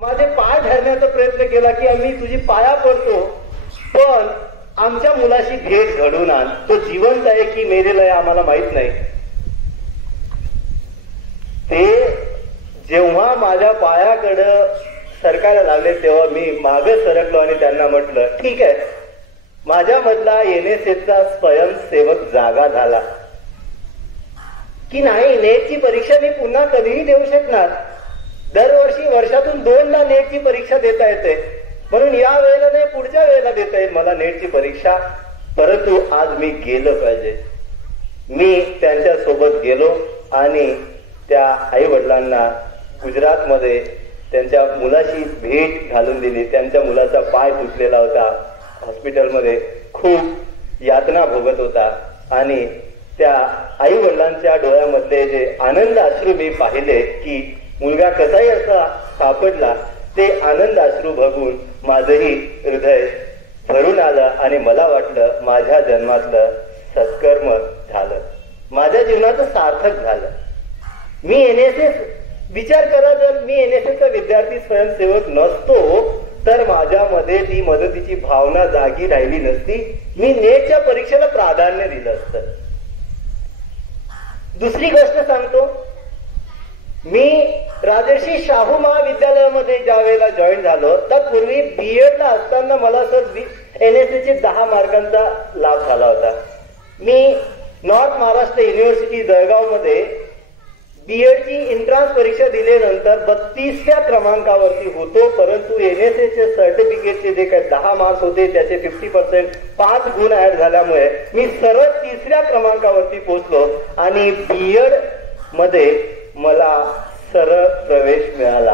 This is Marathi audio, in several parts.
माझे पाय धरण्याचा प्रयत्न केला की आम्ही तुझी पाया पडतो, पण आमच्या मुलाशी भेट घडवून आण. तो जिवंत आहे की मेलेला आहे आम्हाला माहित नाही. ते जेव्हा माझ्या पायाकडं सरकायला लागले तेव्हा मी मागे सरकलो आणि त्यांना म्हटलं, ठीक आहे, माझ्या मधला NSSचा स्वयंसेवक जागा झाला की नाही. नेटची परीक्षा मी पुन्हा कधीही देऊ शकणार. दरवर्षी वर्षातून 2दा नेटची परीक्षा देता येते, म्हणून या वेळेला नाही पुढच्या वेळेला देता येईल मला नेटची परीक्षा. परंतु आज मी गेलं पाहिजे. मी त्यांच्या सोबत गेलो आणि त्या आई वडिलांना गुजरातमध्ये त्यांच्या मुलाशी भेट घालून दिली. त्यांच्या मुलाचा पाय तुटलेला होता, हॉस्पिटलमध्ये खूप यातना भोगत होता आणि त्या आई वडिलांच्या डोळ्यामधले जे आनंद अश्रू मी पाहिले की मुलगा कसाही असा सापडला, ते आनंद अश्रू बघून माझंही हृदय भरून आलं आणि मला वाटलं माझ्या जन्मातलं सत्कर्म झालं, माझ्या जीवनाचं सार्थक झालं. मी NSS विचार करा, जर मी NSSचा विद्यार्थी स्वयंसेवक नसतो तर माझ्यामध्ये ती मदतीची भावना जागी राहिली नसती. मी नेटच्या परीक्षेला प्राधान्य दिलं असतं. दुसरी गोष्ट सांगतो, मी राजर्षी शाहू महाविद्यालयामध्ये ज्या वेळेला जॉईन झालो त्यापूर्वी BEdला असताना मला सर NSSचे 10 मार्कांचा लाभ झाला होता. मी नॉर्थ महाराष्ट्र युनिव्हर्सिटी जळगावमध्ये BEdची एंट्रन्स परीक्षा दिल्यानंतर 32व्या क्रमांकावरती होतो, परंतु NSSचे सर्टिफिकेटचे जे काही 10 मार्क्स होते त्याचे 50% 5 गुण ऍड झाल्यामुळे मी सरळ 3ऱ्या क्रमांकावरती पोहोचलो आणि BEd मध्ये मला सरळ प्रवेश मिळाला.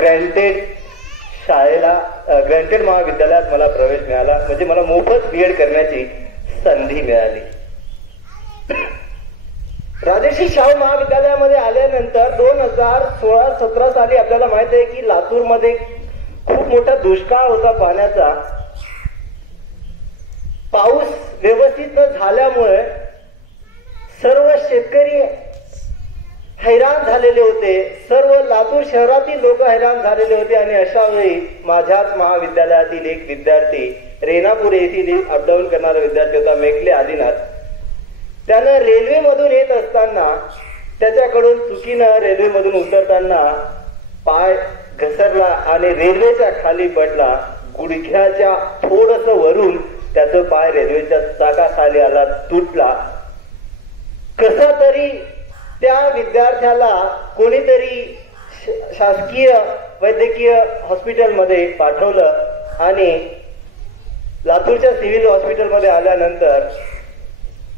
ग्रँटेड शाळेला, ग्रँटेड महाविद्यालयात मला प्रवेश मिळाला, म्हणजे मला मोफत BEd करण्याची संधी मिळाली. राजर्षी शाहू महाविद्यालयामध्ये आल्यानंतर 2016-17 साली आपल्याला माहित आहे की लातूरमध्ये खूप मोठा दुष्काळ होता पाण्याचा. पाऊस व्यवस्थित न झाल्यामुळे सर्व शेतकरी हैराण झालेले होते, सर्व लातूर शहरातील लोक हैराण झालेले होते. आणि अशा वेळी माझ्याच महाविद्यालयातील एक विद्यार्थी, रेणापूर येथील अपडाऊन करणारा विद्यार्थी होता, मेकले आदिनाथ. त्यानं रेल्वेमधून येत असताना त्याच्याकडून चुकीनं रेल्वेमधून उतरताना पाय घसरला आणि रेल्वेच्या खाली पडला. गुडघ्याच्या थोडस वरून त्याचा पाय रेल्वेच्या चाकाखाली आला, तुटला. कसा तरी त्या विद्यार्थ्याला कोणीतरी शासकीय वैद्यकीय हॉस्पिटलमध्ये पाठवलं आणि लातूरच्या सिव्हिल हॉस्पिटलमध्ये आल्यानंतर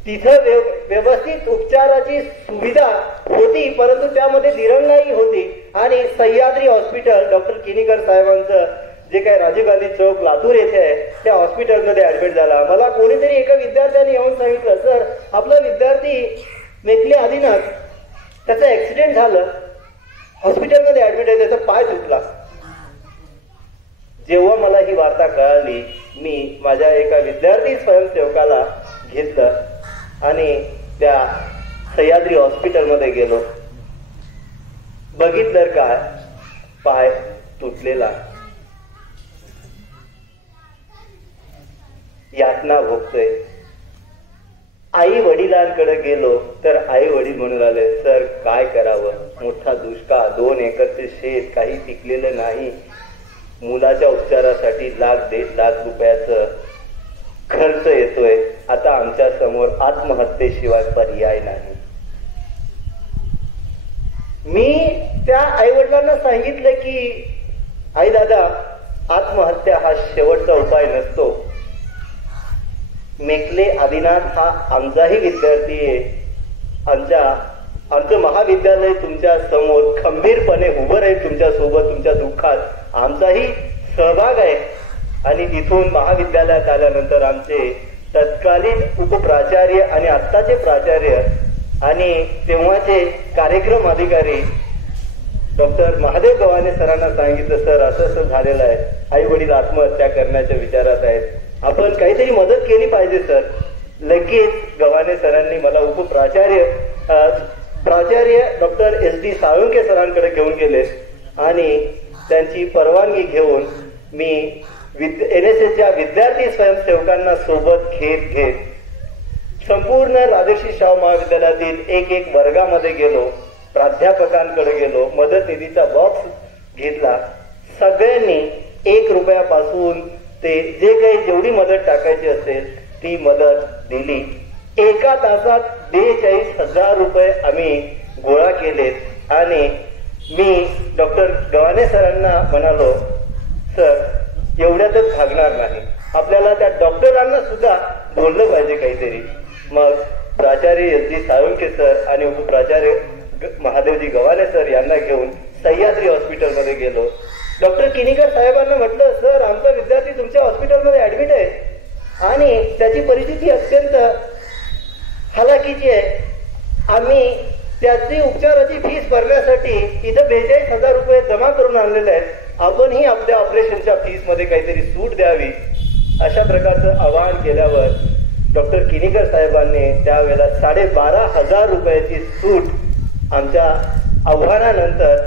तिथं व्यवस्थित उपचाराची सुविधा होती, परंतु त्यामध्ये दिरंगाई होती. आणि सह्याद्री हॉस्पिटल डॉक्टर किनीकर साहेबांचं जे काही राजीव गांधी चौक लातूर येथे आहे त्या हॉस्पिटलमध्ये ऍडमिट झाला. मला कोणीतरी एका विद्यार्थ्याने येऊन सांगितलं, सर आपला विद्यार्थी मेकले आदिनाथ, त्याचा ऍक्सिडेंट झालं, हॉस्पिटलमध्ये ऍडमिट आहे, त्याचा पाय तुटला. जेव्हा मला ही वार्ता कळाली, मी माझ्या एका विद्यार्थी स्वयंसेवकाला घेतलं आणि त्या सह्याद्री हॉस्पिटलमध्ये गेलो. बघितलं काय, पाय तुटलेला, यातना भोगतोय. आई वडिलांकडे गेलो तर आई वडील म्हणून आले, सर काय करावं, मोठा दुष्काळ, 2 एकरचे शेत, काही पिकलेलं नाही, मुलाच्या उपचारासाठी 1,00,000-1.5 लाख रुपयाचं खर्च येतोय, आता आमच्या समोर आत्महत्येशिवाय पर्याय नाही. मी त्या आई वडिलांना सांगितलं की आई दादा, आत्महत्या हा शेवटचा उपाय नसतो. मेकले आदिनाथ हा आमचाही विद्यार्थी आहे, आमचं महाविद्यालय तुमच्या समोर खंबीरपणे उभं राहील, तुमच्या सोबत, तुमच्या दुःखात आमचाही सहभाग आहे. आणि तिथून महाविद्यालयात आल्यानंतर आमचे तत्कालीन उपप्राचार्य आणि आत्ताचे प्राचार्य आणि तेव्हाचे कार्यक्रम अधिकारी डॉक्टर महादेव गव्हाणे सरांना सांगितलं, सर असं असं झालेलं आहे, आई वडील आत्महत्या करण्याच्या विचारात आहेत, आपण काहीतरी मदत केली पाहिजे सर. लगेच गव्हाणे सरांनी मला प्राचार्य डॉक्टर SD साळुंके सरांकडे घेऊन गेले आणि त्यांची परवानगी घेऊन मी NSSच्या विद्यार्थी स्वयंसेवकांना सोबत घेत संपूर्ण राजर्षी शाहू महाविद्यालयातील एक वर्गामध्ये गेलो, प्राध्यापकांकडे गेलो, मदत निधीचा बॉक्स घेतला. सगळ्यांनी 1 रुपयापासून ते जे काही जेवढी मदत टाकायची असेल ती मदत दिली. एका तासात 42,000 रुपये आम्ही गोळा केलेत. आणि मी डॉक्टर गव्हाणे सरांना म्हणालो, सर एवढ्यातच भागणार नाही, आपल्याला त्या डॉक्टरांना सुद्धा बोललं पाहिजे काहीतरी. मग प्राचार्य SD साळुंखे सर आणि उपप्राचार्य महादेवजी गव्हाणे सर यांना घेऊन सह्याद्री हॉस्पिटलमध्ये गेलो. डॉक्टर किनीकर साहेबांना म्हटलं, सर आमचा विद्यार्थी तुमच्या हॉस्पिटलमध्ये ऍडमिट आहे आणि त्याची परिस्थिती अत्यंत हालाकीची आहे. आम्ही त्याची उपचाराची फीस भरण्यासाठी इथं 42,000 रुपये जमा करून आणलेले आहेत, आपणही आपल्या ऑपरेशनच्या फीस मध्ये काहीतरी सूट द्यावी. अशा प्रकारचं आवाहन केल्यावर डॉक्टर किनीकर साहेबांनी त्यावेळेला 12,500 रुपयाची सूट आमच्या आव्हानानंतर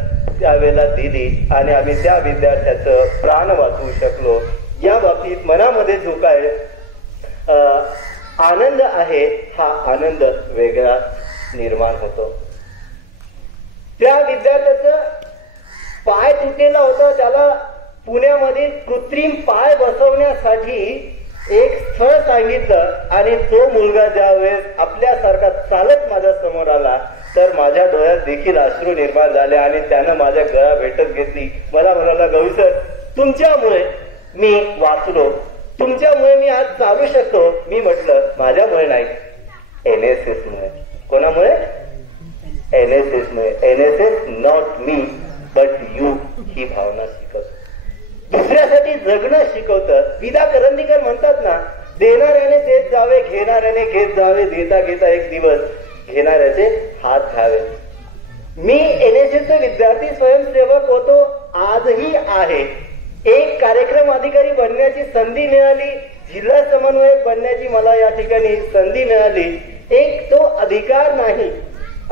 त्यावेळेला दिली आणि आम्ही त्या विद्यार्थ्याचं प्राण वाचवू शकलो. या बाबतीत मनामध्ये जो काय आनंद आहे हा आनंद वेगळा निर्माण होतो. त्या विद्यार्थ्याचं पाय तुटलेला होता, त्याला पुण्यामध्ये कृत्रिम पाय बसवण्यासाठी एक स्थळ सांगितलं आणि तो मुलगा ज्यावेळेस आपल्यासारखा चालत माझ्या समोर आला तर माझ्या डोळ्यात देखील अश्रू निर्माण झाले आणि त्यानं माझ्या गळा भेटत घेतली. मला म्हणाला, गौरी सर तुमच्यामुळे मी वाचलो, तुमच्यामुळे मी आज चालू शकतो. मी म्हटलं माझ्यामुळे नाही, NSS मुळे. कोणामुळे? NSS मुळे. NSS not me but you ही भावना शिकवत, दुसऱ्यासाठी जगणं शिकवतं. विदा करंदीकर म्हणतात ना, देणाऱ्याने देत जावे, घेणाऱ्याने घेत जावे, देता घेता एक दिवस घेणाऱ्याचे हात घ्यावे. मी NSSचे विद्यार्थी स्वयंसेवक होतो, आजही आहे. एक कार्यक्रम अधिकारी बनण्याची संधी मिळाली, जिल्हा समन्वयक बनण्याची मला या ठिकाणी संधी मिळाली. एक तो अधिकार नाही,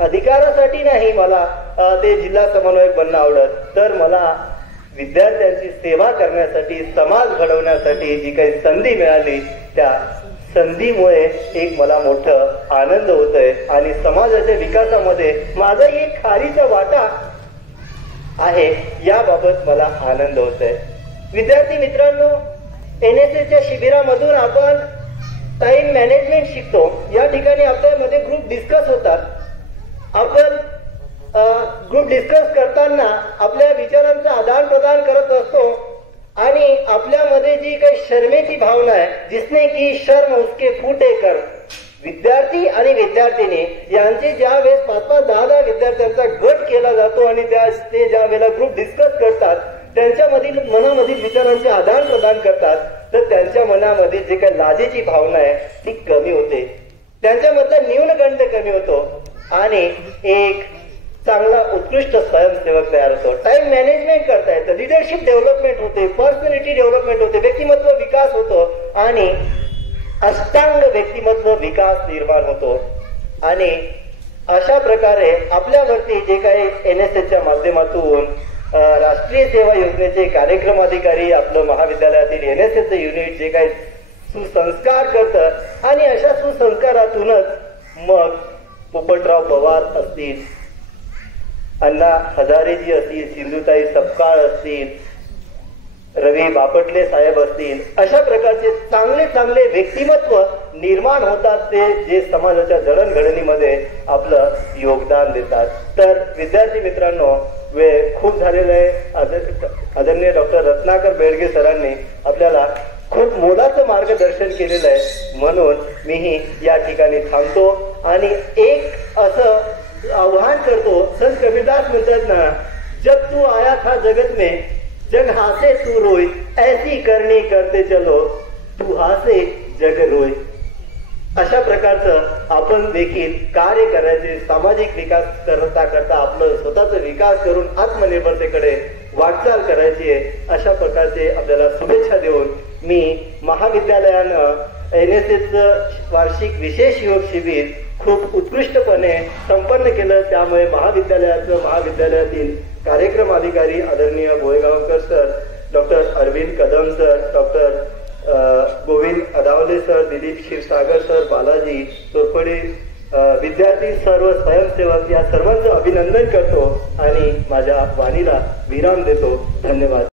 अधिकारासाठी नाही मला ते जिल्हा समन्वयक बनणं आवडत, तर मला विद्यार्थ्यांची सेवा करण्यासाठी, समाज घडवण्यासाठी जी काही संधी मिळाली त्या संधीमुळे एक मला मोठं आनंद होतोय आणि समाजाच्या विकासामध्ये माझा एक खारीचा वाटा आहे याबाबत मला आनंद होतोय. विद्यार्थी मित्रांनो, NSSच्या शिबिरामधून आपण टाइम मॅनेजमेंट शिकतो. या ठिकाणी आपल्यामध्ये ग्रुप डिस्कस होतात. आपण ग्रुप डिस्कस करताना आपल्या विचारांचं आदान प्रदान करत असतो आणि आपल्यामध्ये जी काही शर्मेची भावना आहे, जिसने की शर्म उसके फूटे कर, विद्यार्थी आणि विद्यार्थिनी यांचे ज्या वेळेस 5-5, 10-10 विद्यार्थ्यांचा गट केला जातो आणि ते ज्या वेळेला ग्रुप डिस्कस करतात, त्यांच्यामधील मनामधील विचारांचे आदान प्रदान करतात, तर त्यांच्या मनामध्ये जे काही लाजेची भावना आहे ती कमी होते, त्यांच्यामधला न्यूनगंड कमी होतो आणि एक चांगला उत्कृष्ट स्वयंसेवक तयार होतो. टाइम मॅनेजमेंट करता येतं, लिडरशिप डेव्हलपमेंट होते, पर्सनॅलिटी डेव्हलपमेंट होते, व्यक्तिमत्व विकास होतो आणि अष्टांग व्यक्तिमत्व विकास निर्माण होतो. आणि अशा प्रकारे आपल्यावरती जे काही NSSच्या माध्यमातून राष्ट्रीय सेवा योजनेचे कार्यक्रम अधिकारी, आपलं महाविद्यालयातील NSSचं युनिट जे काही सुसंस्कार करतं आणि अशा सुसंस्कारातूनच मग पोपटराव पवार असतील, अण्णा हजारेजी असतील, सिंधुताई सपकाळ असतील, रवी बापटले साहेब असतील, अशा प्रकारचे चांगले चांगले व्यक्तिमत्व निर्माण होतात, ते जे समाजाच्या जडणघडणीमध्ये आपलं योगदान देतात. तर विद्यार्थी मित्रांनो, वेळ खूप झालेला आहे. आदरणीय डॉक्टर रत्नाकर बेडगे सरांनी आपल्याला खूप मोलाचं मार्गदर्शन केलेलं आहे, म्हणून मीही या ठिकाणी थांबतो आणि एक असं आव्हान करतो. संत कबीरदास म्हणतात ना, जब तू आया था जगत में जग हासे तू रोय, ऐसी करणी करते चलो तू हासे जग रोय. अशा प्रकारचं आपण देखील कार्य करायचे, सामाजिक विकास करता करता आपलं स्वतःचा विकास करून आत्मनिर्भरतेकडे वाटचाल करायची आहे. अशा प्रकारचे आपल्याला शुभेच्छा देऊन मी महाविद्यालयानं NSSचं वार्षिक विशेष योग शिबिर खूप उत्कृष्टपणे संपन्न केलं. त्यामुळे महाविद्यालयातील कार्यक्रम अधिकारी आदरणीय Boygaonkar sir, doctor Arvind Kadam sir, doctor Govind Adawale sir, Dilip Kshirsagar sir, Balaji Torpade, विद्यार्थी, सर्व स्वयंसेवक या सर्वांचं अभिनंदन करतो आणि माझ्या वाणीला विराम देतो. धन्यवाद.